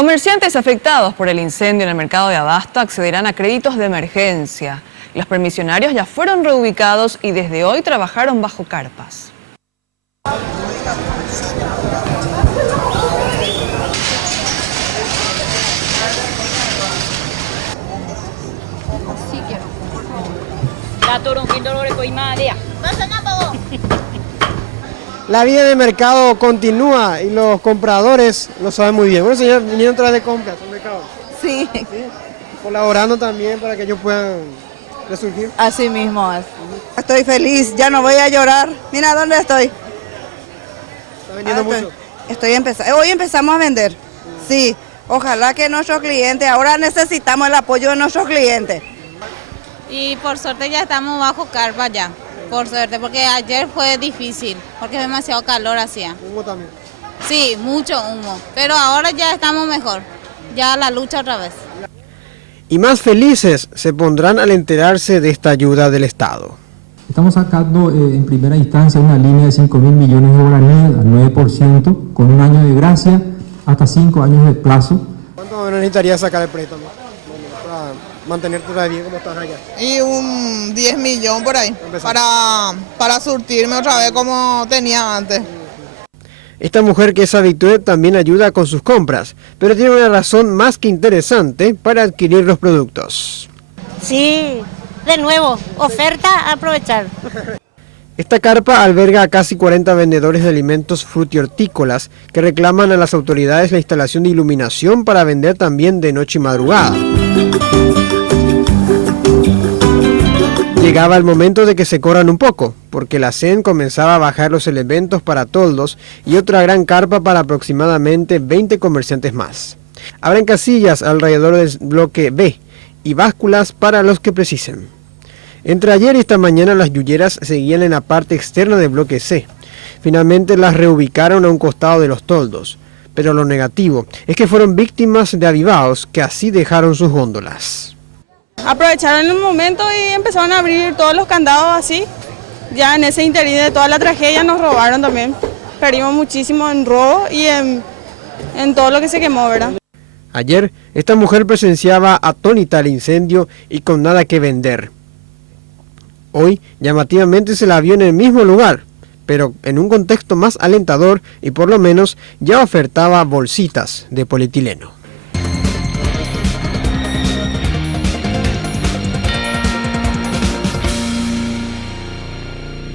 Comerciantes afectados por el incendio en el mercado de Abasto accederán a créditos de emergencia. Los permisionarios ya fueron reubicados y desde hoy trabajaron bajo carpas. La vida de mercado continúa y los compradores lo saben muy bien. Bueno, señor, vinieron tras de compras al mercado. Sí. ¿Sí? Colaborando también para que ellos puedan resurgir. Así mismo es. Estoy feliz, ya no voy a llorar. Mira dónde estoy. ¿Está vendiendo mucho? Estoy empezando. Hoy empezamos a vender. Sí. Ojalá que nuestros clientes, ahora necesitamos el apoyo de nuestros clientes. Y por suerte ya estamos bajo carpa ya. Por suerte, porque ayer fue difícil, porque demasiado calor hacía. ¿Humo también? Sí, mucho humo, pero ahora ya estamos mejor, ya la lucha otra vez. Y más felices se pondrán al enterarse de esta ayuda del Estado. Estamos sacando en primera instancia una línea de 5.000 millones de guaraníes al 9%, con un año de gracia, hasta 5 años de plazo. ¿Cuánto necesitaría sacar el préstamo para mantenerte todavía como estás allá? Y un 10 millones por ahí, para surtirme otra vez como tenía antes. Esta mujer que es habitué también ayuda con sus compras, pero tiene una razón más que interesante para adquirir los productos. Sí, de nuevo, oferta a aprovechar. Esta carpa alberga a casi 40 vendedores de alimentos frutihortícolas que reclaman a las autoridades la instalación de iluminación para vender también de noche y madrugada. Llegaba el momento de que se corran un poco, porque la CEN comenzaba a bajar los elementos para toldos y otra gran carpa para aproximadamente 20 comerciantes más. Habrán casillas alrededor del bloque B y básculas para los que precisen. Entre ayer y esta mañana las yuyeras seguían en la parte externa del bloque C. Finalmente las reubicaron a un costado de los toldos, pero lo negativo es que fueron víctimas de avivados que así dejaron sus góndolas. Aprovecharon el momento y empezaron a abrir todos los candados así. Ya en ese interín de toda la tragedia nos robaron también. Perdimos muchísimo en robo y en todo lo que se quemó, ¿verdad? Ayer, esta mujer presenciaba atónita el incendio y con nada que vender. Hoy, llamativamente se la vio en el mismo lugar, pero en un contexto más alentador y por lo menos ya ofertaba bolsitas de polietileno.